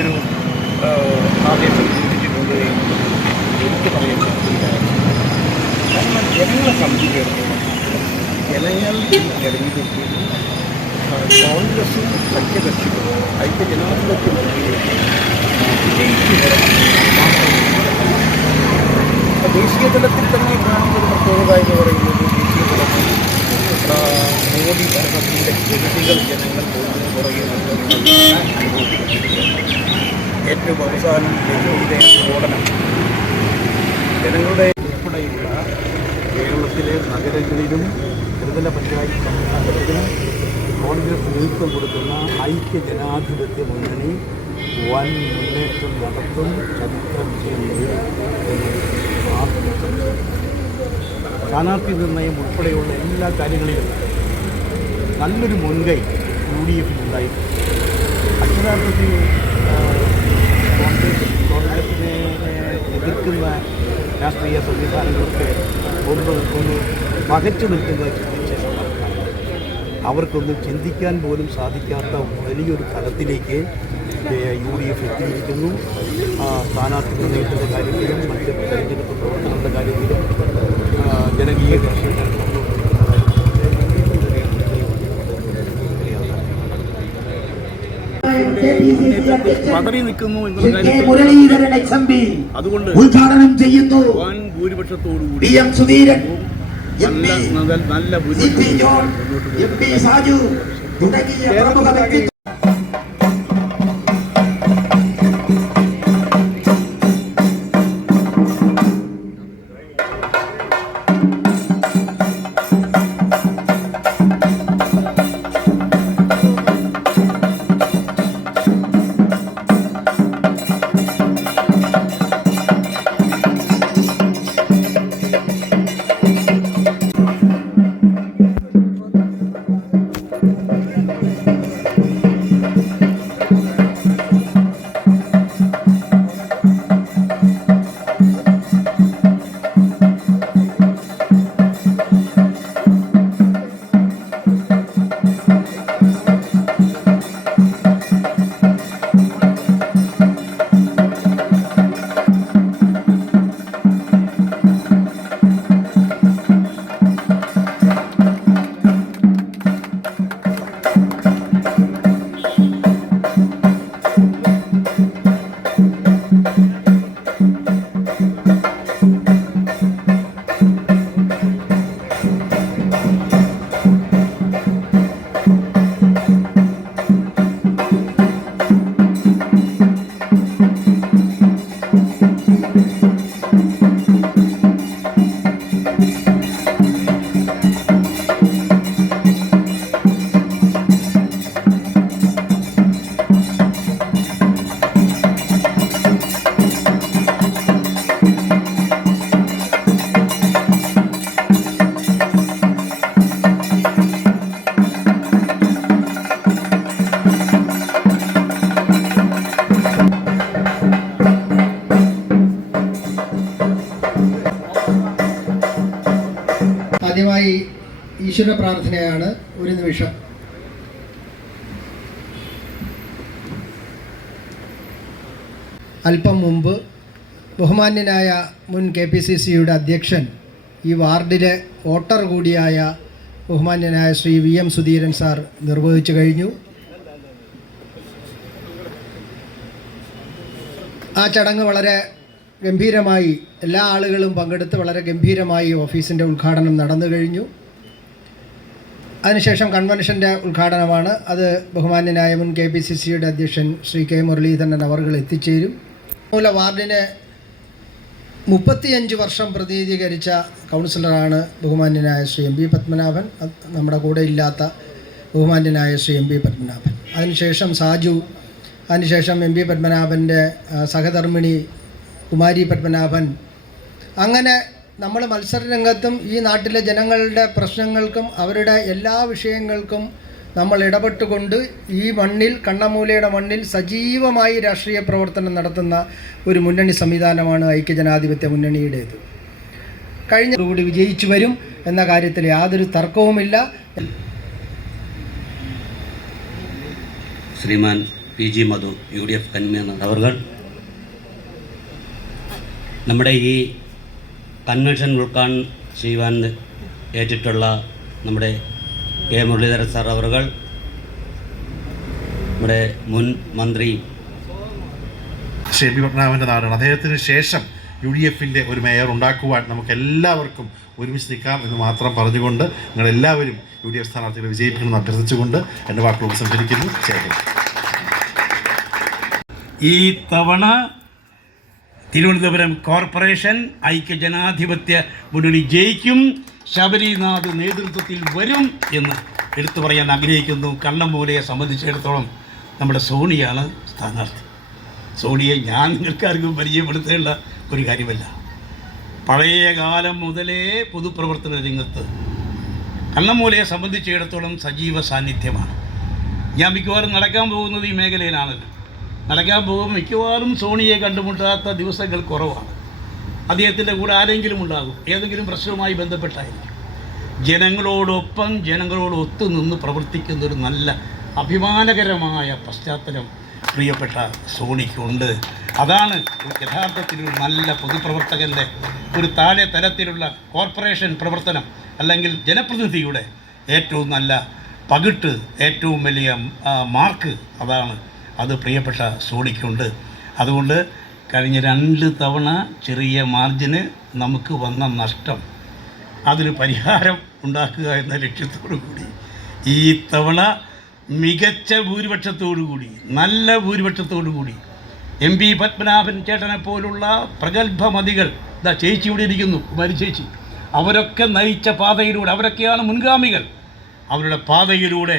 വലിയൊരു ആദേശം സൂചിച്ചിട്ടുണ്ട് എനിക്ക് പറയാൻ സാധിക്കില്ല. കാരണം ജനങ്ങളെ സംബന്ധിച്ചിടത്തോളം ജനങ്ങൾ തെരഞ്ഞെടുപ്പിൽ കോൺഗ്രസും സഖ്യകക്ഷികളും ഐക്യജനാധിപത്യ മുന്നണിയിലേക്ക് വിജയിച്ചു വരണം. ദേശീയ തലത്തിൽ തന്നെ കാണുന്ന ഒരു പ്രത്യേകത എന്ന് പറയുന്നത് ദേശീയ തലത്തിൽ മോദി ഭരണത്തിൻ്റെ കെടുതികൾ ജനങ്ങൾ പോകുന്ന പുറകെ ഏറ്റവും അവസാനം ഡൽഹിയിലെ സ്ഫോടനം ജനങ്ങളുടെ ഉൾപ്പെടെയുള്ള കേരളത്തിലെ നഗരങ്ങളിലും ത്രിതല പഞ്ചായത്ത് സംസ്ഥാനങ്ങളിലും കോൺഗ്രസ് നേതൃത്വം കൊടുക്കുന്ന ഐക്യജനാധിപത്യ മുന്നണി വൻ മുന്നേറ്റം നടത്തും, ചരിത്ര വിജയം സ്ഥാനാർത്ഥി നിർണയം ഉൾപ്പെടെയുള്ള എല്ലാ കാര്യങ്ങളിലും നല്ലൊരു മുൻകൈ UDF-നുണ്ടായിരുന്നു. അക്ഷരാർത്ഥത്തിൽ കോൺഗ്രസിനെ എതിർക്കുന്ന രാഷ്ട്രീയ സംവിധാനങ്ങൾക്ക് ഒന്ന് പകച്ചു നിൽക്കുന്ന ശേഷമാണ് അവർക്കൊന്നും ചിന്തിക്കാൻ പോലും സാധിക്കാത്ത വലിയൊരു തലത്തിലേക്ക് UDF എത്തിയിരിക്കുന്നു. സ്ഥാനാർത്ഥി നിർണയത്തിൻ്റെ കാര്യത്തിലും മറ്റ് തെരഞ്ഞെടുപ്പ് പ്രവർത്തനങ്ങളുടെ കാര്യത്തിലും ജനകീയ കർഷകർ പതറി നിൽക്കുന്നു എന്നുള്ള കാര്യത്തിൽ അതുകൊണ്ട് ഉദ്ഘാടനം ചെയ്യുന്നു. വൻ ഭൂരിപക്ഷത്തോടുകൂടി നല്ല ഭൂരിപക്ഷം ആദ്യമായി ഈശ്വര പ്രാർത്ഥനയാണ്. ഒരു നിമിഷം. അല്പം മുമ്പ് ബഹുമാന്യനായ മുൻ KPCCയുടെ അധ്യക്ഷൻ, ഈ വാർഡിലെ വോട്ടർ കൂടിയായ ബഹുമാന്യനായ ശ്രീ VM സുധീരൻ സാർ നിർവഹിച്ചു കഴിഞ്ഞു. ആ ചടങ്ങ് വളരെ ഗംഭീരമായി എല്ലാ ആളുകളും പങ്കെടുത്ത് വളരെ ഗംഭീരമായി ഓഫീസിൻ്റെ ഉദ്ഘാടനം നടന്നു കഴിഞ്ഞു. അതിനുശേഷം കൺവെൻഷൻ്റെ ഉദ്ഘാടനമാണ്. അത് ബഹുമാന്യനായ മുൻ KPCCയുടെ അധ്യക്ഷൻ ശ്രീ K മുരളീധരൻ അവർ എത്തിച്ചേരും. വാർഡിനെ 35 വർഷം പ്രതിനിധീകരിച്ച കൗൺസിലറാണ് ബഹുമാന്യനായ ശ്രീ MP പത്മനാഭൻ. നമ്മുടെ കൂടെ ഇല്ലാത്ത ബഹുമാന്യനായ ശ്രീ MP പത്മനാഭൻ. അതിനുശേഷം സാജു, അതിനുശേഷം MP പത്മനാഭൻ്റെ സഹധർമ്മിണി കുമാരി പത്മനാഭൻ. അങ്ങനെ നമ്മൾ മത്സരരംഗത്തും ഈ നാട്ടിലെ ജനങ്ങളുടെ പ്രശ്നങ്ങൾക്കും അവരുടെ എല്ലാ വിഷയങ്ങൾക്കും നമ്മൾ ഇടപെട്ടുകൊണ്ട് ഈ മണ്ണിൽ, കണ്ണമൂലയുടെ മണ്ണിൽ സജീവമായി രാഷ്ട്രീയ പ്രവർത്തനം നടത്തുന്ന ഒരു മുന്നണി സംവിധാനമാണ് ഐക്യജനാധിപത്യ മുന്നണിയുടേത്. കഴിഞ്ഞതോടുകൂടി വിജയിച്ചു വരും എന്ന കാര്യത്തിൽ യാതൊരു തർക്കവുമില്ല. ശ്രീമാൻ P PG മധു UDF കൺവീനർ അവർ, നമ്മുടെ ഈ കൺവെൻഷൻ ഉദ്ഘാടനം ചെയ്യുവാൻ ഏറ്റിട്ടുള്ള നമ്മുടെ കെ മുരളീധരൻ സാർ അവർ, നമ്മുടെ മുൻ മന്ത്രിയും ശ്രീ എം പി പത്മനാഭൻ്റെ നാടാണ്. അദ്ദേഹത്തിന് ശേഷം UDFൻ്റെ ഒരു മേയർ ഉണ്ടാക്കുവാൻ നമുക്ക് എല്ലാവർക്കും ഒരുമിച്ച് നിൽക്കാം എന്ന് മാത്രം പറഞ്ഞുകൊണ്ട് നിങ്ങളെല്ലാവരും UDF സ്ഥാനാർത്ഥികളെ വിജയിപ്പിക്കണമെന്ന് അഭ്യർത്ഥിച്ചുകൊണ്ട് എൻ്റെ വാക്കുകൾ ഉപസംഹരിക്കുന്നു. ചേർന്നു. ഈ തവണ തിരുവനന്തപുരം കോർപ്പറേഷൻ ഐക്യജനാധിപത്യ മുന്നണി ജയിക്കും. ശബരിനാഥ് നേതൃത്വത്തിൽ വരും എന്ന് എടുത്തു പറയാൻ ആഗ്രഹിക്കുന്നു. കണ്ണമ്മൂലയെ സംബന്ധിച്ചിടത്തോളം നമ്മുടെ സോണിയാണ് സ്ഥാനാർത്ഥി. സോണിയെ ഞാൻ നിങ്ങൾക്കാർക്കും പരിചയപ്പെടുത്തേണ്ട ഒരു കാര്യമല്ല. പഴയ കാലം മുതലേ പൊതുപ്രവർത്തന രംഗത്ത് കണ്ണമ്മൂലയെ സംബന്ധിച്ചിടത്തോളം സജീവ സാന്നിധ്യമാണ്. ഞാൻ മിക്കവാറും നടക്കാൻ പോകുന്നത് ഈ മേഖലയിലാണല്ലോ. നടക്കാൻ പോകും മിക്കവാറും സോണിയെ കണ്ടുമുട്ടാത്ത ദിവസങ്ങൾ കുറവാണ്. അദ്ദേഹത്തിൻ്റെ കൂടെ ആരെങ്കിലും ഉണ്ടാകും, ഏതെങ്കിലും പ്രശ്നവുമായി ബന്ധപ്പെട്ടായിരിക്കും. ജനങ്ങളോടൊപ്പം ജനങ്ങളോട് ഒത്തുനിന്ന് പ്രവർത്തിക്കുന്നൊരു നല്ല അഭിമാനകരമായ പശ്ചാത്തലം പ്രിയപ്പെട്ട സോണിക്കുണ്ട്. അതാണ് യഥാർത്ഥത്തിൽ ഒരു നല്ല പൊതുപ്രവർത്തകൻ്റെ ഒരു താഴെ തലത്തിലുള്ള കോർപ്പറേഷൻ പ്രവർത്തനം അല്ലെങ്കിൽ ജനപ്രതിനിധിയുടെ ഏറ്റവും നല്ല പകിട്ട്, ഏറ്റവും വലിയ മാർക്ക് അതാണ്. അത് പ്രിയപ്പെട്ട സോണിക്കുണ്ട്. അതുകൊണ്ട് കഴിഞ്ഞ 2 തവണ ചെറിയ മാർജിന് നമുക്ക് വന്ന നഷ്ടം അതിന് പരിഹാരം ഉണ്ടാക്കുക എന്ന ലക്ഷ്യത്തോടു കൂടി ഈ തവണ മികച്ച ഭൂരിപക്ഷത്തോടു കൂടി, നല്ല ഭൂരിപക്ഷത്തോടു കൂടി MP പത്മനാഭൻ ചേട്ടനെ പോലുള്ള പ്രഗത്ഭമതികൾ, ചേച്ചി ഇവിടെ ഇരിക്കുന്നു, കുമാരി ചേച്ചി, അവരൊക്കെ നയിച്ച പാതയിലൂടെ, അവരൊക്കെയാണ് മുൻഗാമികൾ, അവരുടെ പാതയിലൂടെ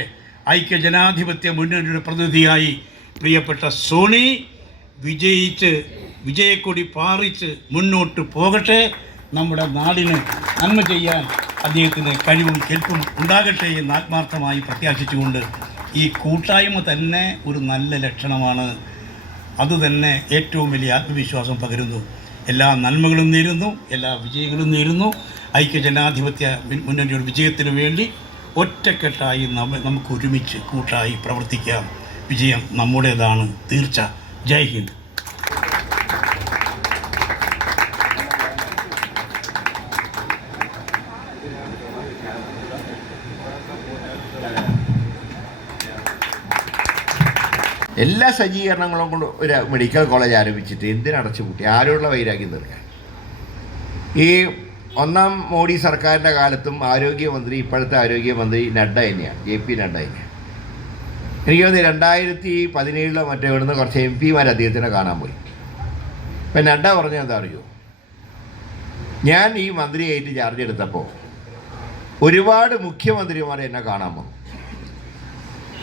ഐക്യജനാധിപത്യ മുന്നണിയുടെ പ്രതിനിധിയായി പ്രിയപ്പെട്ട സോണി വിജയിച്ച് വിജയക്കൊടി പാറിച്ച് മുന്നോട്ട് പോകട്ടെ. നമ്മുടെ നാടിന് നന്മ ചെയ്യാൻ അദ്ദേഹത്തിന് കഴിവും കെൽപ്പും ഉണ്ടാകട്ടെ എന്ന് ആത്മാർത്ഥമായി പ്രത്യാശിച്ചുകൊണ്ട് ഈ കൂട്ടായ്മ തന്നെ ഒരു നല്ല ലക്ഷണമാണ്. അതുതന്നെ ഏറ്റവും വലിയ ആത്മവിശ്വാസം പകരുന്നു. എല്ലാ നന്മകളും നേരുന്നു, എല്ലാ വിജയങ്ങളും നേരുന്നു. ഐക്യജനാധിപത്യ മുന്നണിയുടെ വിജയത്തിന് വേണ്ടി ഒറ്റക്കെട്ടായി നമുക്ക് ഒരുമിച്ച് കൂട്ടായി പ്രവർത്തിക്കാം. വിജയം നമ്മുടേതാണ്, തീർച്ച. ജയ് ഹിന്ദ്. എല്ലാ സജ്ജീകരണങ്ങളും കൊണ്ട് ഒരു മെഡിക്കൽ കോളേജ് ആരംഭിച്ചിട്ട് എന്തിനടച്ചു കൂട്ടി? ആരോടുള്ള വൈരാഗ്യം തീർക്കാൻ? ഈ 1ാം മോഡി സർക്കാരിൻ്റെ കാലത്തും ആരോഗ്യമന്ത്രി ഇപ്പോഴത്തെ ആരോഗ്യമന്ത്രി നഡ്ഡ തന്നെയാണ്, JP നഡ്ഡ തന്നെയാണ്. എനിക്ക് തോന്നി 2017 മറ്റേ ഇവിടുന്ന് കുറച്ച് MP അദ്ദേഹത്തിനെ കാണാൻ പോയി. അപ്പം നഡ്ഡ പറഞ്ഞത് എന്താ അറിയോ? ഞാൻ ഈ മന്ത്രിയായിട്ട് ചാർജ് എടുത്തപ്പോൾ ഒരുപാട് മുഖ്യമന്ത്രിമാർ എന്നെ കാണാൻ പോകും.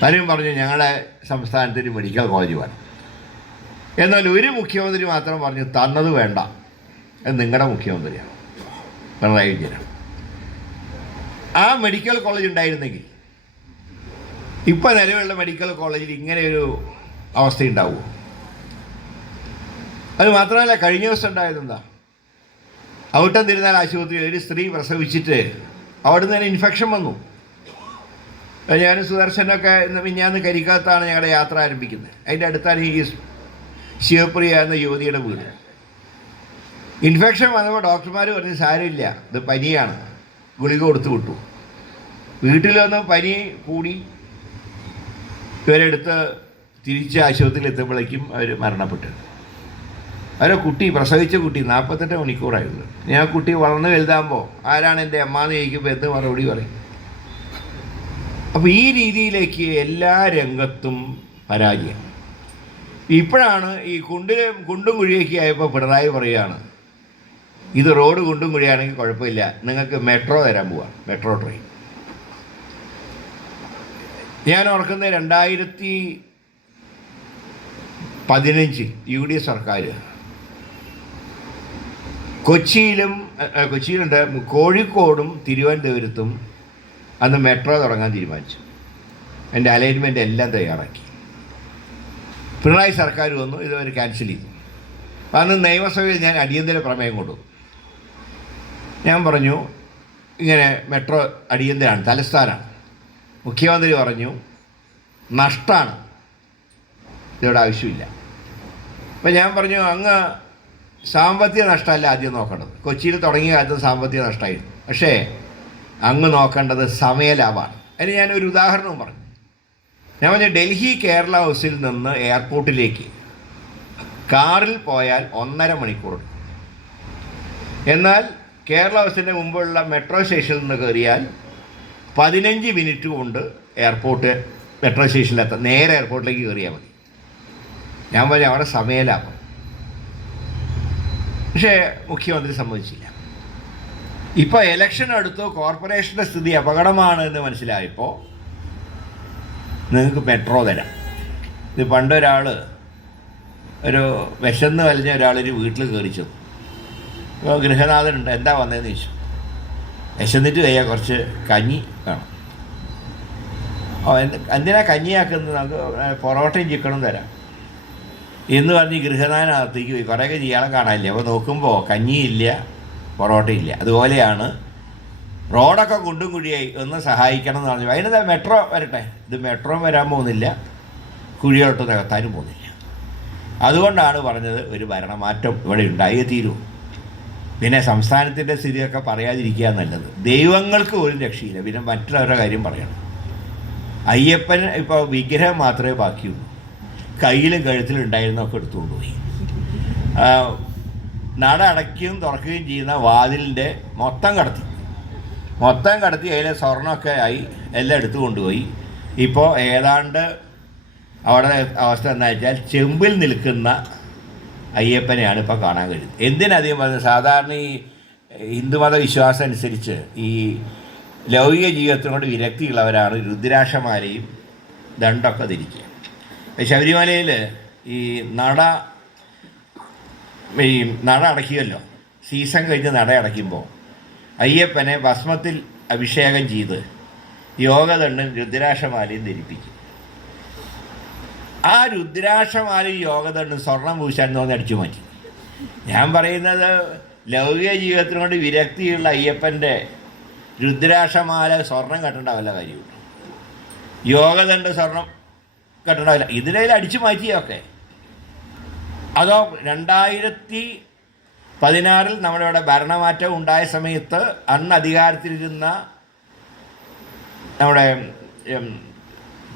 പലരും പറഞ്ഞു ഞങ്ങളുടെ സംസ്ഥാനത്തിന് മെഡിക്കൽ കോളേജ് വേണം. എന്നാൽ ഒരു മുഖ്യമന്ത്രി മാത്രം പറഞ്ഞു തന്നത് വേണ്ട, അത് നിങ്ങളുടെ മുഖ്യമന്ത്രിയാണ്, പിണറായി വിജയനാണ്. ആ മെഡിക്കൽ കോളേജ് ഉണ്ടായിരുന്നെങ്കിൽ ഇപ്പോൾ നിലവിലുള്ള മെഡിക്കൽ കോളേജിൽ ഇങ്ങനെയൊരു അവസ്ഥയുണ്ടാവുമോ? അത് മാത്രമല്ല, കഴിഞ്ഞ ദിവസം ഉണ്ടായതെന്താ, ഔട്ടം തിരുനാൾ ആശുപത്രിയിൽ ഒരു സ്ത്രീ പ്രസവിച്ചിട്ട് അവിടുന്ന് തന്നെ ഇൻഫെക്ഷൻ വന്നു. ഞാനും സുദർശനൊക്കെ മിഞ്ഞാന്ന് കരിക്കാത്താണ് ഞങ്ങളുടെ യാത്ര ആരംഭിക്കുന്നത്. അതിൻ്റെ അടുത്താണ് ഈ ശിവപ്രിയ എന്ന യുവതിയുടെ വീട്. ഇൻഫെക്ഷൻ വന്നപ്പോൾ ഡോക്ടർമാർ പറഞ്ഞ് സാരമില്ല, ഇത് പനിയാണ്, ഗുളിക കൊടുത്തു വിട്ടു. വീട്ടിൽ വന്ന് പനി കൂടി ഇവരെടുത്ത് തിരിച്ച് ആശുപത്രിയിൽ എത്തുമ്പോഴേക്കും അവർ മരണപ്പെട്ടു. അവരെ കുട്ടി, പ്രസവിച്ച കുട്ടി 48 മണിക്കൂറായിരുന്നു. ഞാൻ കുട്ടി വളർന്ന് വലുതാകുമ്പോൾ ആരാണ് എൻ്റെ അമ്മാന്ന് ചോദിക്കുമ്പോൾ എന്ത് മറുപടി പറയും? അപ്പോൾ ഈ രീതിയിലേക്ക് എല്ലാ രംഗത്തും പരാജയം. ഇപ്പോഴാണ് ഈ കുണ്ടും കുഴിയൊക്കെ ആയപ്പോൾ പിണറായി പറയുകയാണ്, ഇത് റോഡ് കുണ്ടും കുഴിയാണെങ്കിൽ കുഴപ്പമില്ല, നിങ്ങൾക്ക് മെട്രോ തരാൻ പോവാം, മെട്രോ ട്രെയിൻ. ഞാൻ ഓർക്കുന്നത് 2015 UDF സർക്കാർ കൊച്ചിയിലുണ്ട്, കോഴിക്കോടും തിരുവനന്തപുരത്തും അന്ന് മെട്രോ തുടങ്ങാൻ തീരുമാനിച്ചു. എൻ്റെ അലൈൻമെൻ്റ് എല്ലാം തയ്യാറാക്കി. പിണറായി സർക്കാർ വന്നു, ഇതുവരെ ക്യാൻസൽ ചെയ്തു. അന്ന് നിയമസഭയിൽ ഞാൻ അടിയന്തര പ്രമേയം കൊണ്ടുവന്നു. ഞാൻ പറഞ്ഞു ഇങ്ങനെ മെട്രോ അടിയന്തരമാണ്, തലസ്ഥാനമാണ്. മുഖ്യമന്ത്രി പറഞ്ഞു നഷ്ടമാണ്, ഇതിവിടെ ആവശ്യമില്ല. അപ്പം ഞാൻ പറഞ്ഞു, അങ്ങ് സാമ്പത്തിക നഷ്ടമല്ല ആദ്യം നോക്കേണ്ടത്. കൊച്ചിയിൽ തുടങ്ങിയ കാലത്ത് സാമ്പത്തിക നഷ്ടമായിരുന്നു. പക്ഷേ അങ്ങ് നോക്കേണ്ടത് സമയലാഭമാണ്. അതിന് ഞാനൊരു ഉദാഹരണവും പറഞ്ഞു. ഞാൻ പറഞ്ഞു, ഡൽഹി കേരള ഹൗസിൽ നിന്ന് എയർപോർട്ടിലേക്ക് കാറിൽ പോയാൽ 1.5 മണിക്കൂർ. എന്നാൽ കേരള ഹൗസിൻ്റെ മുമ്പുള്ള മെട്രോ സ്റ്റേഷനിൽ നിന്ന് കയറിയാൽ 15 മിനിറ്റ് കൊണ്ട് മെട്രോ സ്റ്റേഷനിലെത്താം. നേരെ എയർപോർട്ടിലേക്ക് കയറിയാൽ മതി. ഞാൻ പറഞ്ഞു, അവിടെ സമയലാഭം. പക്ഷേ മുഖ്യമന്ത്രി സമ്മതിച്ചില്ല. ഇപ്പോൾ ഇലക്ഷൻ അടുത്ത് കോർപ്പറേഷൻ്റെ സ്ഥിതി അപകടമാണ് എന്ന് മനസ്സിലായപ്പോൾ നിങ്ങൾക്ക് മെട്രോ തരാം. ഇത് പണ്ടൊരാൾ, ഒരു വിശന്ന് വലിഞ്ഞ ഒരാളൊരു വീട്ടിൽ കയറിച്ചു. ഇപ്പോൾ ഗൃഹനാഥനുണ്ട്, എന്താ വന്നതെന്ന് ചോദിച്ചു. വിശന്നിട്ട് കഴിയാൽ കുറച്ച് കഞ്ഞി വേണം. എന്തിനാ കഞ്ഞിയാക്കുന്നത്, നമുക്ക് പൊറോട്ടയും ചിക്കനും തരാം എന്ന് പറഞ്ഞ് ഗൃഹനാഥനകത്തേക്ക് പോയി. കുറേയൊക്കെ ഇയാളെ കാണാനില്ല. അപ്പോൾ നോക്കുമ്പോൾ കഞ്ഞിയില്ല, പൊറോട്ടയില്ല. അതുപോലെയാണ് റോഡൊക്കെ കുണ്ടും കുഴിയായി, ഒന്ന് സഹായിക്കണം എന്ന് പറഞ്ഞു. അതിനെന്താ മെട്രോ വരട്ടെ. ഇത് മെട്രോ വരാൻ പോകുന്നില്ല, കുഴിയോട്ട് നികത്താനും പോകുന്നില്ല. അതുകൊണ്ടാണ് പറഞ്ഞത് ഒരു ഭരണമാറ്റം ഇവിടെ ഉണ്ടായേ തീരൂ. പിന്നെ സംസ്ഥാനത്തിൻ്റെ സ്ഥിതിയൊക്കെ പറയാതിരിക്കുക നല്ലത്. ദൈവങ്ങൾക്ക് ഒരു രക്ഷയില്ല, പിന്നെ മറ്റുള്ളവരുടെ കാര്യം പറയണം. അയ്യപ്പൻ ഇപ്പോൾ വിഗ്രഹം മാത്രമേ ബാക്കിയുള്ളൂ. കയ്യിലും കഴുത്തിലും ഉണ്ടായിരുന്നൊക്കെ എടുത്തുകൊണ്ടുപോയി. നട അടയ്ക്കുകയും തുറക്കുകയും ചെയ്യുന്ന വാതിലിൻ്റെ മൊത്തം കടത്തി അതിലെ സ്വർണ്ണമൊക്കെ ആയി എല്ലാം എടുത്തു കൊണ്ടുപോയി. ഇപ്പോൾ ഏതാണ്ട് അവിടെ അവസ്ഥ എന്താ വെച്ചാൽ ചെമ്പിൽ നിൽക്കുന്ന അയ്യപ്പനെയാണ് ഇപ്പോൾ കാണാൻ കഴിയുന്നത്. എന്തിനധികം പറഞ്ഞത്, സാധാരണ ഈ ഹിന്ദുമത വിശ്വാസം അനുസരിച്ച് ഈ ലൗകിക ജീവിതത്തിനോട് വിരക്തിയുള്ളവരാണ് രുദ്രാക്ഷമാലയും ദണ്ടൊക്കെ ധരിക്കുക. ശബരിമലയിൽ ഈ നട അടയ്ക്കുമല്ലോ. സീസൺ കഴിഞ്ഞ് നട അടയ്ക്കുമ്പോൾ അയ്യപ്പനെ ഭസ്മത്തിൽ അഭിഷേകം ചെയ്ത് യോഗദണ്ഡും രുദ്രാക്ഷമാലയും ധരിപ്പിക്കും. ആ രുദ്രാക്ഷമാലയും യോഗദണ്ഡും സ്വർണം പൂശാൻ തോന്നി അടിച്ചു മാറ്റി. ഞാൻ പറയുന്നത്, ലൗകിക ജീവിതത്തിനോട് വിരക്തിയുള്ള അയ്യപ്പൻ്റെ രുദ്രാക്ഷമാല സ്വർണം കെട്ടേണ്ടാവില്ല കാര്യമുള്ളൂ. യോഗദണ്ഡ് സ്വർണം കെട്ടേണ്ടാവില്ല. ഇതിലേൽ അടിച്ചു മാറ്റിയൊക്കെ. അതോ 2016 നമ്മുടെ ഇവിടെ ഭരണമാറ്റം ഉണ്ടായ സമയത്ത് അന്ന് അധികാരത്തിലിരുന്ന നമ്മുടെ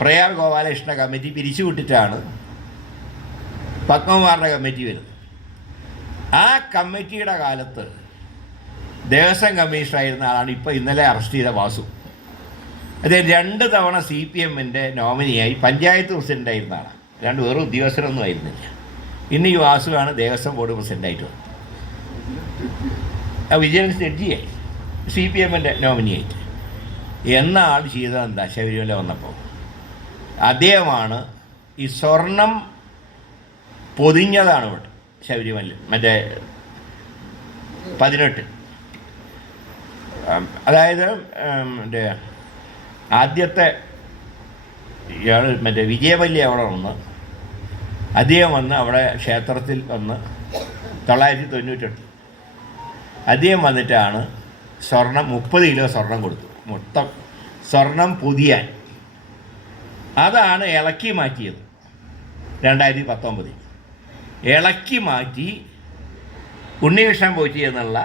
പ്രയാർ ഗോപാലകൃഷ്ണ കമ്മിറ്റി പിരിച്ചുവിട്ടിട്ടാണ് പത്മകുമാറിൻ്റെ കമ്മിറ്റി വരുന്നത്. ആ കമ്മിറ്റിയുടെ കാലത്ത് ദേവസ്വം കമ്മീഷണറായിരുന്ന ആളാണ് ഇപ്പോൾ ഇന്നലെ അറസ്റ്റ് ചെയ്ത വാസു. അദ്ദേഹം 2 തവണ CPMൻ്റെ നോമിനിയായി പഞ്ചായത്ത് പ്രസിഡൻ്റായിരുന്ന ആളാണ്. വേറെ ഉദ്യോഗസ്ഥരൊന്നും ആയിരുന്നില്ല. ഇന്ന് ഈ വാസുവാണ് ദേവസ്വം ബോർഡ് പ്രസിഡൻ്റായിട്ട് വന്നത്. വിജിലൻസ് ജഡ്ജിയായി, CPMൻ്റെ നോമിനിയായിട്ട്. എന്ന ആൾ ചെയ്തത് എന്താ, ശബരിമല വന്നപ്പോൾ അദ്ദേഹമാണ് ഈ സ്വർണം പൊതിഞ്ഞതാണ് ഇവിടെ ശബരിമല, മറ്റേ 18. അതായത് മറ്റേ ആദ്യത്തെ ഇയാൾ മറ്റേ വിജയമല്യ അവിടെ വന്ന് അദ്ദേഹം വന്ന് അവിടെ ക്ഷേത്രത്തിൽ വന്ന് 998 അദ്ദേഹം വന്നിട്ടാണ് സ്വർണം 30 കിലോ സ്വർണം കൊടുത്തു. മൊത്തം സ്വർണം പൊതിയാൻ. അതാണ് ഇളക്കി മാറ്റിയത് 2019. ഇളക്കി മാറ്റി ഉണ്ണികൃഷ്ണൻ പോറ്റി എന്നുള്ള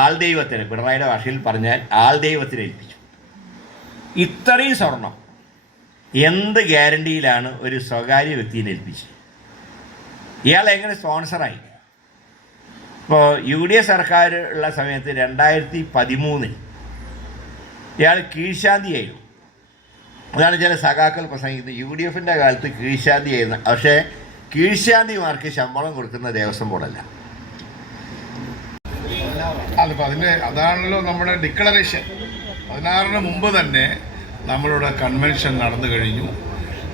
ആൾദൈവത്തിന്, പിണറായിയുടെ ഭാഷയിൽ പറഞ്ഞാൽ ആൾദൈവത്തിന് ഏൽപ്പിച്ചു. ഇത്രയും സ്വർണം എന്ത് ഗ്യാരണ്ടിയിലാണ് ഒരു സ്വകാര്യ വ്യക്തിയെ ഏൽപ്പിച്ചത്? ഇയാൾ എങ്ങനെ സ്പോൺസറായി? ഇപ്പോൾ UDF സർക്കാർ ഉള്ള സമയത്ത് 2013 ഇയാൾ കീഴ്ശാന്തിയായിരുന്നു. അതാണ് ചില സഖാക്കൾ പ്രസംഗിക്കുന്നത്, UDFൻ്റെ കാലത്ത് കീഴ്ശാന്തിയായിരുന്നു. പക്ഷേ കീഴ്ശാന്തിമാർക്ക് ശമ്പളം കൊടുക്കുന്ന ദേവസ്വം ബോർഡല്ല. അതിപ്പോൾ അതാണല്ലോ നമ്മുടെ ഡിക്ലറേഷൻ. 16 മുമ്പ് തന്നെ നമ്മളുടെ കൺവെൻഷൻ നടന്നു കഴിഞ്ഞു.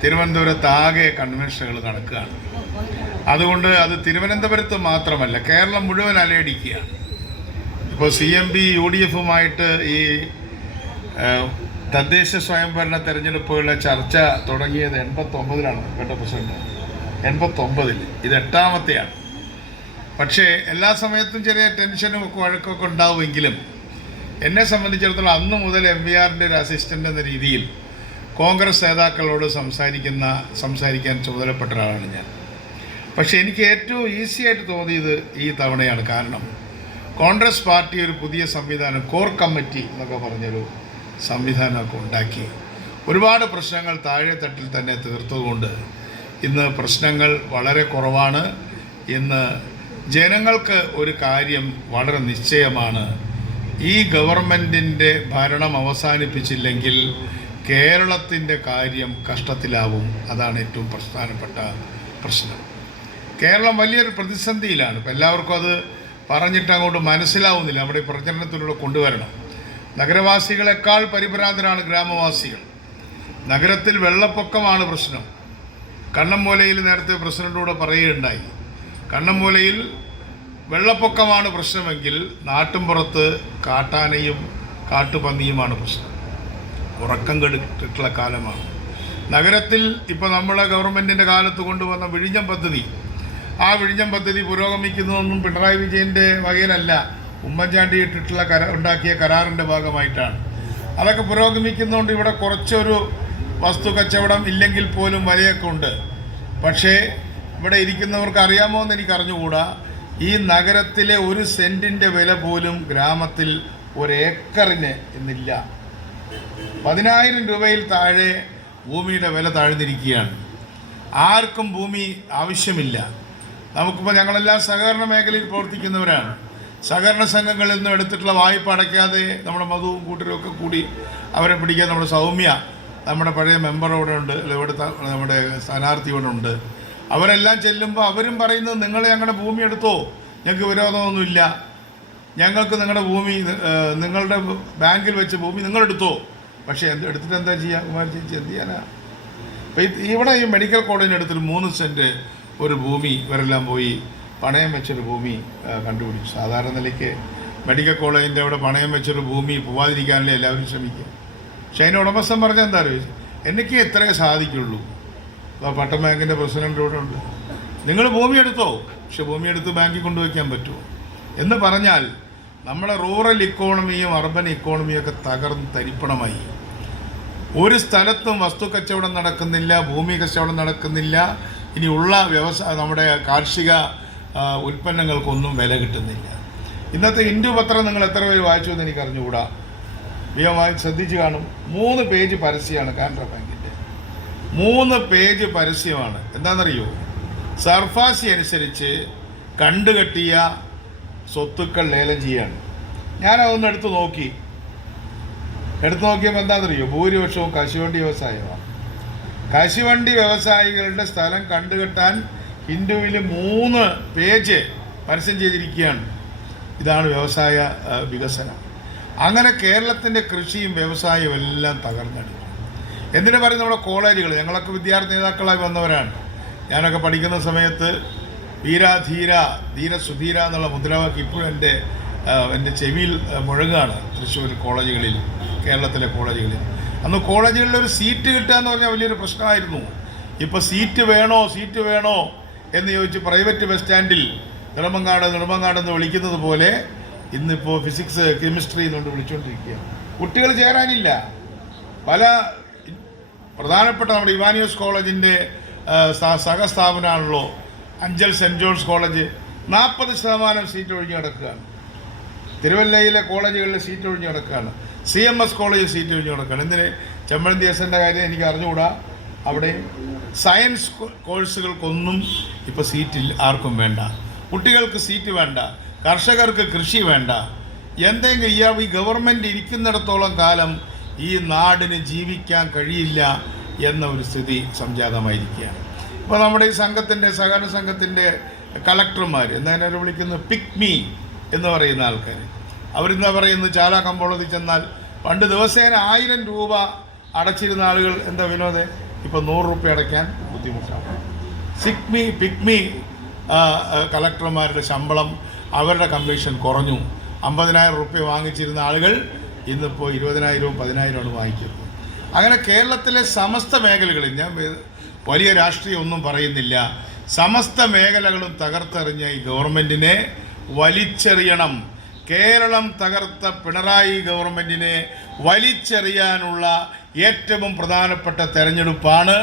തിരുവനന്തപുരത്ത് ആകെ കൺവെൻഷനുകൾ നടക്കുകയാണ്. അതുകൊണ്ട് അത് തിരുവനന്തപുരത്ത് മാത്രമല്ല, കേരളം മുഴുവൻ അലയടിക്കുകയാണ്. ഇപ്പോൾ CMP UDFുമായിട്ട് ഈ തദ്ദേശ സ്വയംഭരണ തെരഞ്ഞെടുപ്പുകളുടെ ചർച്ച തുടങ്ങിയത് 89-ലാണ് കേട്ടോ പ്രസിഡന്റ്. 89-ൽ ഇത് 8ാമത്തെയാണ്. പക്ഷേ എല്ലാ സമയത്തും ചെറിയ ടെൻഷനും ഒക്കെ വഴക്കൊക്കെ ഉണ്ടാവുമെങ്കിലും എന്നെ സംബന്ധിച്ചിടത്തോളം അന്ന് മുതൽ MVRൻ്റെ ഒരു അസിസ്റ്റൻ്റ് എന്ന രീതിയിൽ കോൺഗ്രസ് നേതാക്കളോട് സംസാരിക്കാൻ ചുമതലപ്പെട്ട ഒരാളാണ് ഞാൻ. പക്ഷേ എനിക്ക് ഏറ്റവും ഈസിയായിട്ട് തോന്നിയത് ഈ തവണയാണ്. കാരണം കോൺഗ്രസ് പാർട്ടി ഒരു പുതിയ സംവിധാനം, കോർ കമ്മിറ്റി എന്നൊക്കെ പറഞ്ഞൊരു സംവിധാനമൊക്കെ ഉണ്ടാക്കി ഒരുപാട് പ്രശ്നങ്ങൾ താഴെ തട്ടിൽ തന്നെ തീർത്തുകൊണ്ട് ഇന്ന് പ്രശ്നങ്ങൾ വളരെ കുറവാണ്. ഇന്ന് ജനങ്ങൾക്ക് ഒരു കാര്യം വളരെ നിശ്ചയമാണ്, ഈ ഗവൺമെൻറ്റിൻ്റെ ഭരണം അവസാനിപ്പിച്ചില്ലെങ്കിൽ കേരളത്തിൻ്റെ കാര്യം കഷ്ടത്തിലാവും. അതാണ് ഏറ്റവും പ്രധാനപ്പെട്ട പ്രശ്നം. കേരളം വലിയൊരു പ്രതിസന്ധിയിലാണ്. ഇപ്പം എല്ലാവർക്കും അത് പറഞ്ഞിട്ട് അങ്ങോട്ട് മനസ്സിലാവുന്നില്ല. നമ്മുടെ പ്രചരണത്തിലൂടെ കൊണ്ടുവരണം. നഗരവാസികളെക്കാൾ പരിഭ്രാന്തരാണ് ഗ്രാമവാസികൾ. നഗരത്തിൽ വെള്ളപ്പൊക്കമാണ് പ്രശ്നം. കണ്ണമ്മൂലയിൽ നേരത്തെ പ്രസിഡന്റോട് പറയുകയുണ്ടായി, കണ്ണമ്മൂലയിൽ വെള്ളപ്പൊക്കമാണ് പ്രശ്നമെങ്കിൽ നാട്ടുംപുറത്ത് കാട്ടാനയും കാട്ടുപന്നിയുമാണ് പ്രശ്നം. ഉറക്കം കെടുത്തിട്ടുള്ള കാലമാണ്. നഗരത്തിൽ ഇപ്പോൾ നമ്മളെ ഗവൺമെൻറ്റിൻ്റെ കാലത്ത് കൊണ്ടുവന്ന വിഴിഞ്ഞം പദ്ധതി, ആ വിഴിഞ്ഞം പദ്ധതി പുരോഗമിക്കുന്നതൊന്നും പിണറായി വിജയൻ്റെ വകയിലല്ല, ഉമ്മൻചാണ്ടി ഇട്ടിട്ടുള്ള ഉണ്ടാക്കിയ കരാറിൻ്റെ ഭാഗമായിട്ടാണ്. അതൊക്കെ പുരോഗമിക്കുന്നതുകൊണ്ട് ഇവിടെ കുറച്ചൊരു വസ്തു കച്ചവടം ഇല്ലെങ്കിൽ പോലും വിലയൊക്കെ ഉണ്ട്. പക്ഷേ ഇവിടെ ഇരിക്കുന്നവർക്ക് അറിയാമോ എന്ന് എനിക്ക് അറിഞ്ഞുകൂടാ, ഈ നഗരത്തിലെ ഒരു സെൻറ്റിൻ്റെ വില പോലും ഗ്രാമത്തിൽ ഒരേക്കറിന് ഇന്നില്ല. 10,000 രൂപയിൽ താഴെ ഭൂമിയുടെ വില താഴ്ന്നിരിക്കുകയാണ്. ആർക്കും ഭൂമി ആവശ്യമില്ല. നമുക്കിപ്പോൾ ഞങ്ങളെല്ലാം സഹകരണ മേഖലയിൽ പ്രവർത്തിക്കുന്നവരാണ്. സഹകരണ സംഘങ്ങളിൽ നിന്നും എടുത്തിട്ടുള്ള വായ്പ അടയ്ക്കാതെ നമ്മുടെ മധുവും കൂട്ടരും ഒക്കെ കൂടി അവരെ പിടിക്കാൻ നമ്മുടെ സൗമ്യ, നമ്മുടെ പഴയ മെമ്പർ ഇവിടെ ഉണ്ട്, ഇവിടെ നമ്മുടെ സ്ഥാനാർത്ഥി ഇവിടെ ഉണ്ട്. അവരെല്ലാം ചെല്ലുമ്പോൾ അവരും പറയുന്നത്, നിങ്ങൾ ഞങ്ങളുടെ ഭൂമി എടുത്തോ, ഞങ്ങൾക്ക് വിരോധമൊന്നുമില്ല, ഞങ്ങൾക്ക് നിങ്ങളുടെ ഭൂമി, നിങ്ങളുടെ ബാങ്കിൽ വെച്ച് ഭൂമി നിങ്ങളെടുത്തോ. പക്ഷേ എടുത്തിട്ട് എന്താ ചെയ്യുക കുമാരി ചേച്ചി, എന്ത് ചെയ്യാനാ? അപ്പോൾ ഇവിടെ ഈ മെഡിക്കൽ കോളേജിനടുത്തൊരു 3 സെൻറ്റ് ഒരു ഭൂമി ഇവരെല്ലാം പോയി പണയം വെച്ചൊരു ഭൂമി കണ്ടുപിടിച്ചു. സാധാരണ നിലയ്ക്ക് മെഡിക്കൽ കോളേജിൻ്റെ അവിടെ പണയം വെച്ചൊരു ഭൂമി പോവാതിരിക്കാനല്ലേ എല്ലാവരും ശ്രമിക്കും. പക്ഷേ അതിൻ്റെ ഉടമസ്ഥൻ പറഞ്ഞാൽ എന്താ അറിയോ, എനിക്ക് ഇത്രയേ സാധിക്കുള്ളൂ. അപ്പോൾ പട്ടം ബാങ്കിൻ്റെ പ്രസിഡൻ്റ് ഇവിടെ ഉണ്ട്, നിങ്ങൾ ഭൂമി എടുത്തോ, പക്ഷെ ഭൂമി എടുത്ത് ബാങ്കിൽ കൊണ്ടുവയ്ക്കാൻ പറ്റുമോ എന്ന് പറഞ്ഞാൽ നമ്മുടെ റൂറൽ ഇക്കോണമിയും അർബൻ ഇക്കോണമിയൊക്കെ തകർന്ന് തരിപ്പണമായി. ഒരു സ്ഥലത്തും വസ്തു കച്ചവടം നടക്കുന്നില്ല, ഭൂമി കച്ചവടം നടക്കുന്നില്ല. ഇനിയുള്ള നമ്മുടെ കാർഷിക ഉൽപ്പന്നങ്ങൾക്കൊന്നും വില കിട്ടുന്നില്ല. ഇന്നത്തെ ഹിന്ദു പത്രം നിങ്ങൾ എത്ര പേര് വായിച്ചു എന്ന് എനിക്ക് അറിഞ്ഞുകൂടാ. ശ്രദ്ധിച്ച് കാണും. 3 പേജ് പരസ്യമാണ് കാനറ ബാങ്കിൻ്റെ. 3 പേജ് പരസ്യമാണ്. എന്താണെന്നറിയോ, സർഫാസി അനുസരിച്ച് കണ്ടുകെട്ടിയ സ്വത്തുക്കൾ ലേലം ചെയ്യാണ്. ഞാനതൊന്ന് എടുത്തു നോക്കിയപ്പോൾ എന്താണെന്നറിയോ, ഭൂരിപക്ഷവും കശുവണ്ടി വ്യവസായമാണ്. കശുവണ്ടി വ്യവസായികളുടെ സ്ഥലം കണ്ടുകെട്ടാൻ ഹിന്ദുവിൽ 3 പേജ് പരസ്യം ചെയ്തിരിക്കുകയാണ്. ഇതാണ് വ്യവസായ വികസനം. അങ്ങനെ കേരളത്തിൻ്റെ കൃഷിയും വ്യവസായവും എല്ലാം തകർന്നടിക്കും. എന്തിനു പറയും, നമ്മുടെ കോളേജുകൾ, ഞങ്ങളൊക്കെ വിദ്യാർത്ഥി നേതാക്കളായി വന്നവരാണ്. ഞാനൊക്കെ പഠിക്കുന്ന സമയത്ത് വീര ധീര ധീര സുധീര എന്നുള്ള മുദ്രാവാക്യം ഇപ്പോഴും എൻ്റെ ചെവിയിൽ മുഴങ്ങുകയാണ്. തൃശ്ശൂർ കോളേജുകളിൽ, കേരളത്തിലെ കോളേജുകളിൽ അന്ന് കോളേജുകളിൽ ഒരു സീറ്റ് കിട്ടുക എന്ന് പറഞ്ഞാൽ വലിയൊരു പ്രശ്നമായിരുന്നു. ഇപ്പോൾ സീറ്റ് വേണോ എന്ന് ചോദിച്ച് പ്രൈവറ്റ് ബസ് സ്റ്റാൻഡിൽ നെടുമങ്ങാടെന്ന് വിളിക്കുന്നത് പോലെ ഇന്നിപ്പോൾ ഫിസിക്സ് കെമിസ്ട്രി എന്നുകൊണ്ട് വിളിച്ചുകൊണ്ടിരിക്കുകയാണ്. കുട്ടികൾ ചേരാനില്ല. പല പ്രധാനപ്പെട്ട നമ്മുടെ ഇവാനിയോസ് കോളേജിൻ്റെ സഹസ്ഥാപനമാണല്ലോ Anchal saint John's college. 40% seat ഒഴിഞ്ഞ് കിടക്കുകയാണ്. തിരുവല്ലയിലെ കോളേജുകളിൽ സീറ്റ് ഒഴിഞ്ഞ് കിടക്കുകയാണ്. CMS കോളേജ് സീറ്റ് ഒഴിഞ്ഞ് കിടക്കുകയാണ്. എന്തിന്? ചെമ്മഴന്തി എസ്ൻ്റെ കാര്യം എനിക്ക് അറിഞ്ഞുകൂടാ. അവിടെ സയൻസ് കോഴ്സുകൾക്കൊന്നും ഇപ്പോൾ സീറ്റിൽ ആർക്കും വേണ്ട. കുട്ടികൾക്ക് സീറ്റ് വേണ്ട, കർഷകർക്ക് കൃഷി വേണ്ട. എന്തെങ്കിലും ഈ ഗവൺമെൻറ് ഇരിക്കുന്നിടത്തോളം കാലം ഈ നാടിന് ജീവിക്കാൻ കഴിയില്ല എന്ന ഒരു സ്ഥിതി സംജാതമായിരിക്കുകയാണ്. ഇപ്പോൾ നമ്മുടെ ഈ സഹകരണ സംഘത്തിൻ്റെ കളക്ടർമാർ എന്നതിനെ വിളിക്കുന്നത് പിക്മി എന്ന് പറയുന്ന ആൾക്കാർ, അവരെന്താ പറയുന്നത്, ചാല കമ്പോളത്തിൽ ചെന്നാൽ പണ്ട് ദിവസേന 1000 രൂപ അടച്ചിരുന്ന ആളുകൾ എന്താ വിനോദം, ഇപ്പോൾ 100 രൂപ അടയ്ക്കാൻ ബുദ്ധിമുട്ടാണ്. പിക്മി കളക്ടർമാരുടെ ശമ്പളം, അവരുടെ കമ്മീഷൻ കുറഞ്ഞു. 50,000 രൂപ വാങ്ങിച്ചിരുന്ന ആളുകൾ ഇന്നിപ്പോൾ 20,000-വും 10,000-മാണ് വാങ്ങിക്കുന്നത്. അങ്ങനെ കേരളത്തിലെ സമസ്ത മേഖലകളിൽ, ഞാൻ വലിയ രാഷ്ട്രീയമൊന്നും പറയുന്നില്ല, സമസ്ത മേഖലകളും തകർത്തെറിഞ്ഞ ഈ ഗവൺമെൻറ്റിനെ വലിച്ചെറിയണം. കേരളം തകർത്ത പിണറായി ഗവൺമെൻറ്റിനെ വലിച്ചെറിയാനുള്ള ഏറ്റവും പ്രധാനപ്പെട്ട തെരഞ്ഞെടുപ്പാണ്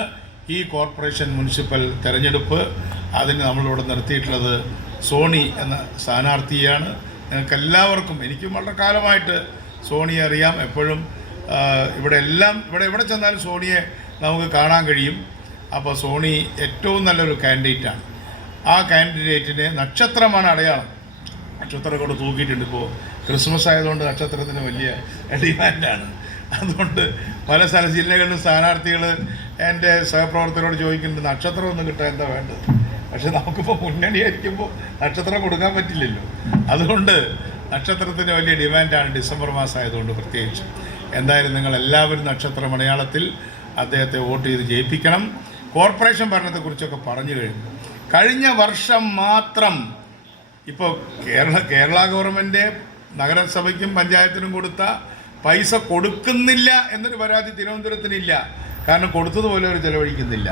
ഈ കോർപ്പറേഷൻ മുനിസിപ്പൽ തെരഞ്ഞെടുപ്പ്. അതിന് നമ്മളിവിടെ നിർത്തിയിട്ടുള്ളത് സോണി എന്ന സ്ഥാനാർത്ഥിയാണ്. ഞങ്ങൾക്ക് എല്ലാവർക്കും, എനിക്കും വളരെ കാലമായിട്ട് സോണിയെ അറിയാം. എപ്പോഴും ഇവിടെ ചെന്നാലും സോണിയെ നമുക്ക് കാണാൻ കഴിയും. അപ്പോൾ സോണി ഏറ്റവും നല്ലൊരു കാൻഡിഡേറ്റാണ്. ആ കാൻഡിഡേറ്റിന് നക്ഷത്രമാണ് അടയാളം. നക്ഷത്രം കൊണ്ട് തൂക്കിയിട്ടുണ്ട്. ഇപ്പോൾ ക്രിസ്മസ് ആയതുകൊണ്ട് നക്ഷത്രത്തിന് വലിയ ഡിമാൻഡാണ്. അതുകൊണ്ട് പല ജില്ലകളിലും സ്ഥാനാർത്ഥികൾ എൻ്റെ സഹപ്രവർത്തകരോട് ചോദിക്കുന്നുണ്ട്, നക്ഷത്രം ഒന്നും കിട്ടാൻ എന്താ വേണ്ടത്? പക്ഷെ നമുക്കിപ്പോൾ മുന്നണിയായിരിക്കുമ്പോൾ നക്ഷത്രം കൊടുക്കാൻ പറ്റില്ലല്ലോ. അതുകൊണ്ട് നക്ഷത്രത്തിന് വലിയ ഡിമാൻഡാണ് ഡിസംബർ മാസം ആയതുകൊണ്ട് പ്രത്യേകിച്ച്. എന്തായാലും നിങ്ങളെല്ലാവരും നക്ഷത്ര മലയാളത്തിൽ അദ്ദേഹത്തെ വോട്ട് ചെയ്ത് ജയിപ്പിക്കണം. കോർപ്പറേഷൻ ഭരണത്തെക്കുറിച്ചൊക്കെ പറഞ്ഞു കഴിഞ്ഞ വർഷം മാത്രം ഇപ്പോൾ കേരള ഗവൺമെൻറ് നഗരസഭയ്ക്കും പഞ്ചായത്തിനും കൊടുത്ത പൈസ കൊടുക്കുന്നില്ല എന്നൊരു പരാതി തിരുവനന്തപുരത്തിനില്ല. കാരണം കൊടുത്തതുപോലെ അവർ ചെലവഴിക്കുന്നില്ല.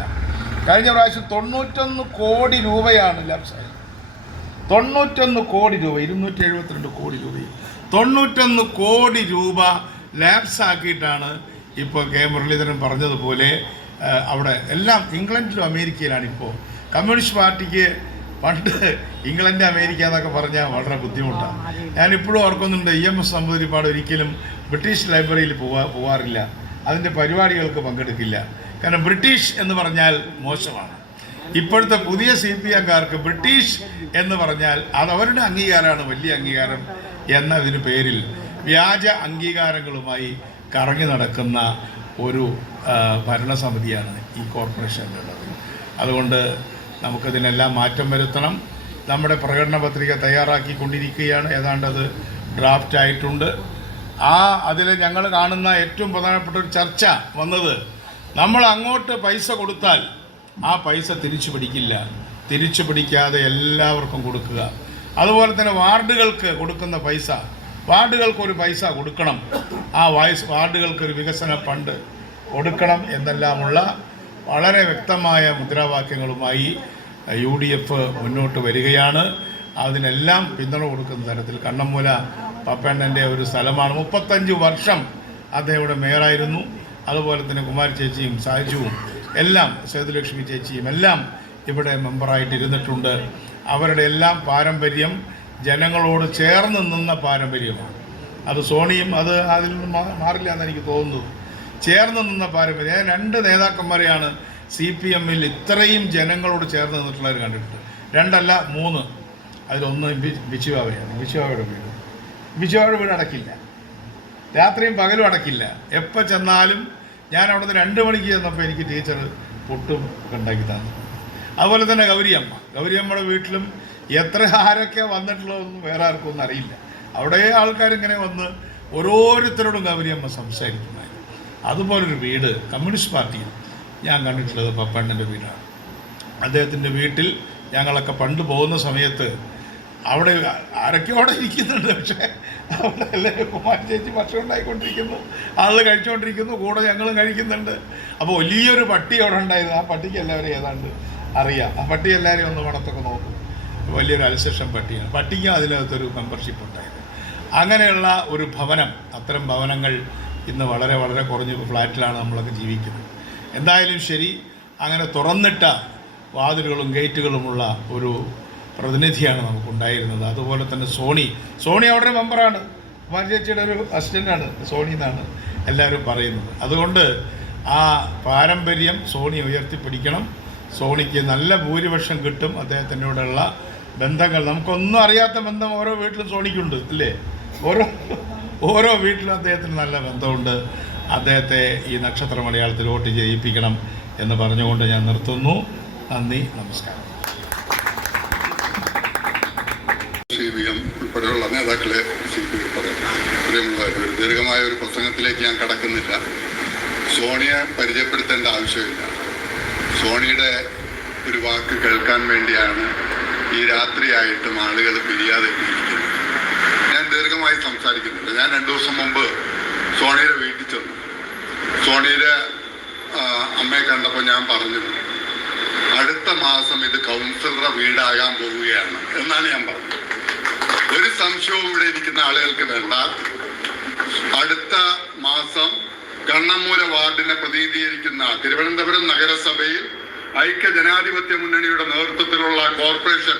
കഴിഞ്ഞ പ്രാവശ്യം 91 കോടി രൂപയാണ് ലാപ്സായത്. 91 കോടി രൂപ, 272 കോടി രൂപയും 91 കോടി രൂപ ലാപ്സാക്കിയിട്ടാണ് ഇപ്പോൾ കെ മുരളീധരൻ പറഞ്ഞതുപോലെ അവിടെ എല്ലാം ഇംഗ്ലണ്ടിലും അമേരിക്കയിലാണ്. ഇപ്പോൾ കമ്മ്യൂണിസ്റ്റ് പാർട്ടിക്ക് പണ്ട് ഇംഗ്ലണ്ട് അമേരിക്ക എന്നൊക്കെ പറഞ്ഞാൽ വളരെ ബുദ്ധിമുട്ടാണ്. ഞാനിപ്പോഴും ഓർക്കുന്നുണ്ട്, EMS നമ്പൂതിരിപ്പാട് ഒരിക്കലും ബ്രിട്ടീഷ് ലൈബ്രറിയിൽ പോവാറില്ല, അതിൻ്റെ പരിപാടികൾക്ക് പങ്കെടുക്കില്ല. കാരണം ബ്രിട്ടീഷ് എന്ന് പറഞ്ഞാൽ മോശമാണ്. ഇപ്പോഴത്തെ പുതിയ CPMകാർക്ക് ബ്രിട്ടീഷ് എന്ന് പറഞ്ഞാൽ അത് അവരുടെ അംഗീകാരമാണ്, വലിയ അംഗീകാരം എന്നതിന് പേരിൽ വ്യാജ അംഗീകാരങ്ങളുമായി കറങ്ങി നടക്കുന്ന ഒരു ഭരണസമിതിയാണ് ഈ കോർപ്പറേഷനിലുള്ളത്. അതുകൊണ്ട് നമുക്കതിനെല്ലാം മാറ്റം വരുത്തണം. നമ്മുടെ പ്രകടന പത്രിക തയ്യാറാക്കിക്കൊണ്ടിരിക്കുകയാണ്. ഏതാണ്ട് അത് ഡ്രാഫ്റ്റ് ആയിട്ടുണ്ട്. അതിൽ ഞങ്ങൾ കാണുന്ന ഏറ്റവും പ്രധാനപ്പെട്ട ഒരു ചർച്ച വന്നത്, നമ്മൾ അങ്ങോട്ട് പൈസ കൊടുത്താൽ ആ പൈസ തിരിച്ചു പിടിക്കില്ല, തിരിച്ചു പിടിക്കാതെ എല്ലാവർക്കും കൊടുക്കുക. അതുപോലെ തന്നെ വാർഡുകൾക്ക് കൊടുക്കുന്ന പൈസ, വാർഡുകൾക്കൊരു പൈസ കൊടുക്കണം, ആ വാർഡുകൾക്കൊരു വികസന ഫണ്ട് കൊടുക്കണം എന്നെല്ലാമുള്ള വളരെ വ്യക്തമായ മുദ്രാവാക്യങ്ങളുമായി UDF മുന്നോട്ട് വരികയാണ്. അതിനെല്ലാം പിന്തുണ കൊടുക്കുന്ന തരത്തിൽ കണ്ണമ്മൂല പപ്പണ്ണൻ്റെ ഒരു സ്ഥലമാണ്. 35 വർഷം അദ്ദേഹം ഇവിടെ മേയറായിരുന്നു. അതുപോലെ തന്നെ കുമാരി ചേച്ചിയും സാജുവും എല്ലാം, സേതുലക്ഷ്മി ചേച്ചിയും എല്ലാം ഇവിടെ മെമ്പറായിട്ടിരുന്നിട്ടുണ്ട്. അവരുടെ എല്ലാം പാരമ്പര്യം ജനങ്ങളോട് ചേർന്ന് നിന്ന പാരമ്പര്യമാണ്. അത് സോണിയും അതിൽ നിന്ന് മാറില്ല എന്ന് എനിക്ക് തോന്നുന്നു. ചേർന്ന് നിന്ന പാരമ്പര്യം. 2 നേതാക്കന്മാരെയാണ് CPMൽ ഇത്രയും ജനങ്ങളോട് ചേർന്ന് നിന്നിട്ടുള്ളവർ കണ്ടിട്ടുണ്ട്. 2 അല്ല 3. അതിലൊന്ന് ബിച്ചുവാവയാണ്. ബിച്ചുവാവയുടെ വീട് അടക്കില്ല, രാത്രിയും പകലും അടക്കില്ല. എപ്പോൾ ചെന്നാലും ഞാൻ അവിടുന്ന് 2 മണിക്ക് ചെന്നപ്പോൾ എനിക്ക് ടീച്ചർ പുട്ടും ഒക്കെ ഉണ്ടാക്കി തന്നു. അതുപോലെ തന്നെ ഗൗരിയമ്മയുടെ വീട്ടിലും ആരൊക്കെ വന്നിട്ടുള്ളതൊന്നും വേറെ ആർക്കും ഒന്നും അറിയില്ല. അവിടെ ആൾക്കാരിങ്ങനെ വന്ന് ഓരോരുത്തരോടും ഗൗരിയമ്മ സംസാരിക്കുമായിരുന്നു. അതുപോലൊരു വീട് കമ്മ്യൂണിസ്റ്റ് പാർട്ടിയിൽ ഞാൻ കണ്ടിട്ടുള്ളത് പപ്പണ്ണൻ്റെ വീടാണ്. അദ്ദേഹത്തിൻ്റെ വീട്ടിൽ ഞങ്ങളൊക്കെ പണ്ട് പോകുന്ന സമയത്ത് അവിടെ ആരൊക്കെ അവിടെ ഇരിക്കുന്നുണ്ട്. പക്ഷേ അവിടെ എല്ലാവരും കുമാരി ചേച്ചി ഭക്ഷണം ഉണ്ടായിക്കൊണ്ടിരിക്കുന്നു, ആളുകൾ കഴിച്ചുകൊണ്ടിരിക്കുന്നു, കൂടെ ഞങ്ങളും കഴിക്കുന്നുണ്ട്. അപ്പോൾ വലിയൊരു പട്ടി അവിടെ ഉണ്ടായിരുന്നു. ആ പട്ടിക്ക് എല്ലാവരും ഏതാണ്ട് അറിയാം. ആ പട്ടി എല്ലാവരെയും ഒന്ന് മണത്തൊക്കെ നോക്കും. വലിയൊരു അൽസെഷൻ പട്ടിയാണ്. പട്ടിക്ക് അതിനകത്തൊരു മെമ്പർഷിപ്പ് ഉണ്ടായത്. അങ്ങനെയുള്ള ഒരു ഭവനം, അത്തരം ഭവനങ്ങൾ ഇന്ന് വളരെ വളരെ കുറഞ്ഞ ഫ്ലാറ്റിലാണ് നമ്മളൊക്കെ ജീവിക്കുന്നത്. എന്തായാലും ശരി, അങ്ങനെ തുറന്നിട്ട വാതിലുകളും ഗേറ്റുകളുമുള്ള ഒരു പ്രതിനിധിയാണ് നമുക്കുണ്ടായിരുന്നത്. അതുപോലെ തന്നെ സോണി അവിടെ മെമ്പറാണ്, കുമാരി ചേച്ചിയുടെ ഒരു അസിസ്റ്റൻ്റാണ് സോണി എന്നാണ് എല്ലാവരും പറയുന്നത്. അതുകൊണ്ട് ആ പാരമ്പര്യം സോണി ഉയർത്തിപ്പിടിക്കണം. സോണിക്ക് നല്ല ഭൂരിപക്ഷം കിട്ടും. അദ്ദേഹത്തിൻ്റെ കൂടെയുള്ള ബന്ധങ്ങൾ, നമുക്കൊന്നും അറിയാത്ത ബന്ധം ഓരോ വീട്ടിലും സോണിക്കുണ്ട്, അല്ലേ? ഓരോ വീട്ടിലും അദ്ദേഹത്തിന് നല്ല ബന്ധമുണ്ട്. അദ്ദേഹത്തെ ഈ നക്ഷത്ര മലയാളത്തിൽ വോട്ട് ചെയ്യിപ്പിക്കണം എന്ന് പറഞ്ഞുകൊണ്ട് ഞാൻ നിർത്തുന്നു. നന്ദി, നമസ്കാരം. CPM ഉൾപ്പെടെയുള്ള നേതാക്കളെ പ്രിയമുള്ളവർ, ദീർഘമായ ഒരു പ്രസംഗത്തിലേക്ക് ഞാൻ കടക്കുന്നില്ല. സോണിയെ പരിചയപ്പെടുത്തേണ്ട ആവശ്യമില്ല. സോണിയുടെ ഒരു വാക്ക് കേൾക്കാൻ വേണ്ടിയാണ് ഈ രാത്രിയായിട്ടും ആളുകൾ പിരിയാതെ ഇരിക്കുന്നത്. ഞാൻ ദീർഘമായി സംസാരിക്കുന്നില്ല. ഞാൻ 2 ദിവസം മുമ്പ് സോണിയുടെ വീട്ടിൽ ചെന്നു. സോണിയുടെ അമ്മയെ കണ്ടപ്പോൾ ഞാൻ പറഞ്ഞു, അടുത്ത മാസം ഇത് കൗൺസിലറുടെ വീടാകാൻ പോവുകയാണ് എന്നാണ് ഞാൻ പറഞ്ഞത്. ഒരു സംശയവും ഇവിടെ ഇരിക്കുന്ന ആളുകൾക്ക് വേണ്ട. അടുത്ത മാസം കണ്ണമ്മൂല വാർഡിനെ പ്രതിനിധീകരിക്കുന്ന തിരുവനന്തപുരം നഗരസഭയിൽ ഐക്യ ജനാധിപത്യ മുന്നണിയുടെ നേതൃത്വത്തിലുള്ള കോർപ്പറേഷൻ,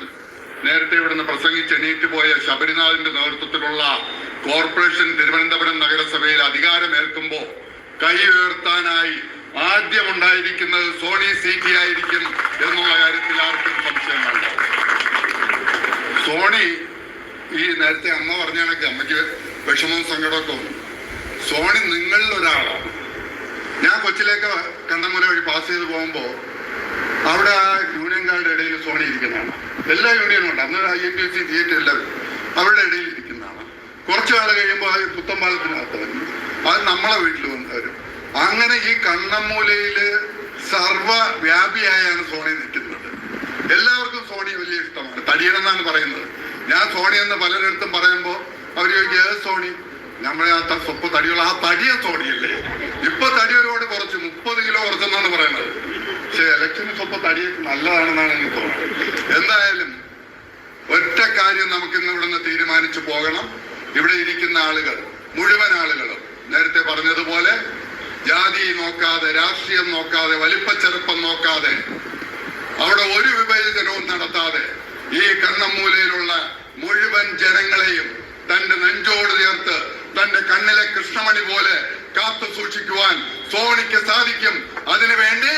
നേരത്തെ ഇവിടുന്ന് പ്രസംഗിച്ച് എണീറ്റ് പോയ ശബരിനാഥിന്റെ നേതൃത്വത്തിലുള്ള കോർപ്പറേഷൻ തിരുവനന്തപുരം നഗരസഭയിൽ അധികാരമേൽക്കുമ്പോൾ കൈ ഉയർത്താനായി ആദ്യമുണ്ടായിരിക്കുന്നത് സോണി സി.പി. ആയിരിക്കും എന്നുള്ള കാര്യത്തിൽ ആർക്കും സംശയം വേണ്ട. സോണി ഈ നേരത്തെ അമ്മ പറഞ്ഞ കണക്ക് അമ്മയ്ക്ക് വിഷമവും സങ്കടമൊക്കെ വന്നു. സോണി നിങ്ങളിൽ ഒരാളാണ്. ഞാൻ കൊച്ചിലേക്ക് കണ്ണമ്മൂല വഴി പാസ് ചെയ്ത് പോകുമ്പോൾ അവിടെ ആ യൂണിയൻകാരുടെ ഇടയിൽ സോണി ഇരിക്കുന്നതാണ്. എല്ലാ യൂണിയനും ഉണ്ട്, അന്ന് INTC തിയേറ്റർ എല്ലാവരും അവരുടെ ഇടയിൽ ഇരിക്കുന്നതാണ്. കുറച്ചു നാൾ കഴിയുമ്പോൾ അത് പുത്തമ്പാലത്തിനകത്ത് വരും, അത് നമ്മളെ വീട്ടിൽ വരും. അങ്ങനെ ഈ കണ്ണമ്മൂലയിൽ സർവ്വവ്യാപിയായാണ് സോണി നിൽക്കുന്നത്. എല്ലാവർക്കും സോണി വലിയ ഇഷ്ടമാണ്. തടിയനെന്നാണ് പറയുന്നത്. ഞാൻ സോണി എന്ന് പലരിടത്തും പറയുമ്പോൾ അവർ ചോദിക്കും ഏത് സോണി? നമ്മളെ ആ സ്വപ്പ് തടിയുള്ള ആ തടിയ സോണിയല്ലേ? ഇപ്പൊ തടി ഒരുപാട് കുറച്ച് 30 കിലോ കുറച്ചെന്നാണ് പറയുന്നത്. പക്ഷെ ഇലക്ഷന് സ്വപ്പ് തടിയൊക്കെ നല്ലതാണെന്നാണ് എനിക്ക് തോന്നുന്നത്. എന്തായാലും ഒറ്റ കാര്യം നമുക്കിന്ന് ഇവിടുന്ന് തീരുമാനിച്ചു പോകണം. ഇവിടെ ഇരിക്കുന്ന ആളുകൾ, മുഴുവൻ ആളുകളും നേരത്തെ പറഞ്ഞതുപോലെ ജാതി നോക്കാതെ, രാഷ്ട്രീയം നോക്കാതെ, വലിപ്പച്ചെറുപ്പം നോക്കാതെ, അവിടെ ഒരു വിഭജനവും നടത്താതെ ഈ കണ്ണമ്മൂലയിലുള്ള മുഴുവൻ ജനങ്ങളെയും തന്റെ നെഞ്ചോട് ചേർത്ത് തന്റെ കണ്ണിലെ കൃഷ്ണമണി പോലെ കാത്തു സൂക്ഷിക്കുവാൻ സോണിക്ക് സാധിക്കും. അതിനുവേണ്ടി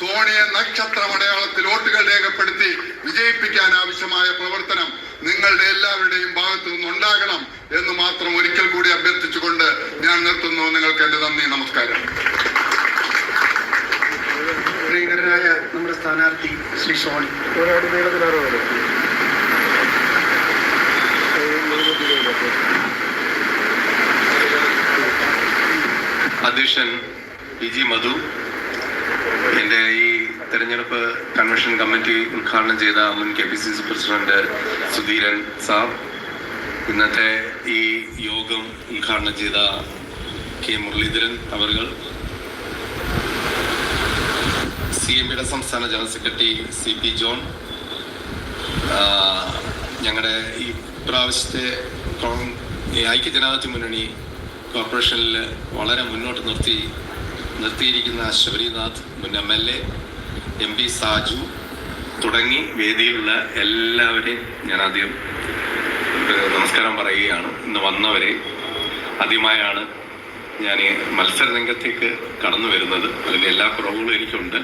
സോണിയെ നക്ഷത്രമടയാളത്തിൽ വോട്ടുകൾ രേഖപ്പെടുത്തി വിജയിപ്പിക്കാൻ ആവശ്യമായ പ്രവർത്തനം നിങ്ങളുടെ എല്ലാവരുടെയും ഭാഗത്തു നിന്നുണ്ടാകണം എന്ന് മാത്രം ഒരിക്കൽ കൂടി അഭ്യർത്ഥിച്ചുകൊണ്ട് ഞാൻ നിർത്തുന്നു. നിങ്ങൾക്ക് എന്റെ നന്ദി, നമസ്കാരം. പ്രിയങ്കരനായ നമ്മുടെ സ്ഥാനാർത്ഥി ശ്രീ സോണി അധ്യക്ഷൻ PG മധു, എൻ്റെ ഈ തെരഞ്ഞെടുപ്പ് കൺവെൻഷൻ കമ്മിറ്റി ഉദ്ഘാടനം ചെയ്ത മുൻ KPCC പ്രസിഡന്റ് സുധീരൻ സാർ, ഇന്നത്തെ ഈ യോഗം ഉദ്ഘാടനം ചെയ്ത K മുരളീധരൻ അവർകൾ, CMPയുടെ സംസ്ഥാന ജനറൽ സെക്രട്ടറി CP ജോൺ, ഞങ്ങളുടെ ഈ പ്രാവശ്യത്തെ ഐക്യജനാധിപത്യ മുന്നണി കോർപ്പറേഷനിൽ വളരെ മുന്നോട്ട് നിർത്തിയിരിക്കുന്ന ശബരിനാഥ് മുൻ MLA, MP സാജു തുടങ്ങി വേദിയിലുള്ള എല്ലാവരെയും ഞാൻ ആദ്യം നമസ്കാരം പറയുകയാണ്. ഇന്ന് വന്നവരെ ആദ്യമായാണ് ഞാൻ ഈ മത്സര രംഗത്തേക്ക് കടന്നു വരുന്നത്. അതിൻ്റെ എല്ലാ കുറവുകളും എനിക്കുണ്ട്.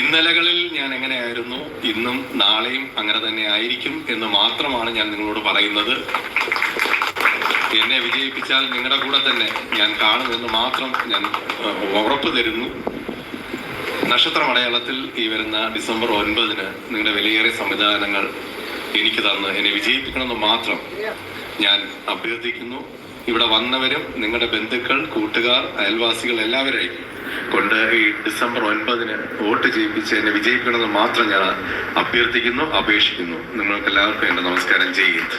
ഇന്നലകളിൽ ഞാൻ എങ്ങനെയായിരുന്നു, ഇന്നും നാളെയും അങ്ങനെ തന്നെ ആയിരിക്കും എന്ന് മാത്രമാണ് ഞാൻ നിങ്ങളോട് പറയുന്നത്. എന്നെ വിജയിപ്പിച്ചാൽ നിങ്ങളുടെ കൂടെ തന്നെ ഞാൻ കാണുമെന്ന് മാത്രം ഞാൻ ഉറപ്പ് തരുന്നു. നക്ഷത്രമടയാളത്തിൽ ഈ വരുന്ന ഡിസംബർ 9 നിങ്ങളുടെ വിലയേറിയ സംവിധാനങ്ങൾ എനിക്ക് തന്ന് എന്നെ വിജയിപ്പിക്കണമെന്ന് മാത്രം ഞാൻ അഭ്യർത്ഥിക്കുന്നു. ഇവിടെ വന്നവരും നിങ്ങളുടെ ബന്ധുക്കൾ, കൂട്ടുകാർ, അയൽവാസികൾ എല്ലാവരെയും കൊണ്ട് ഈ ഡിസംബർ 9 വോട്ട് ചെയ്യിപ്പിച്ച് എന്നെ വിജയിക്കണമെന്ന് മാത്രം ഞാൻ അഭ്യർത്ഥിക്കുന്നു, അപേക്ഷിക്കുന്നു. നിങ്ങൾക്ക് എല്ലാവർക്കും എൻ്റെ നമസ്കാരം ചെയ്യുന്നു.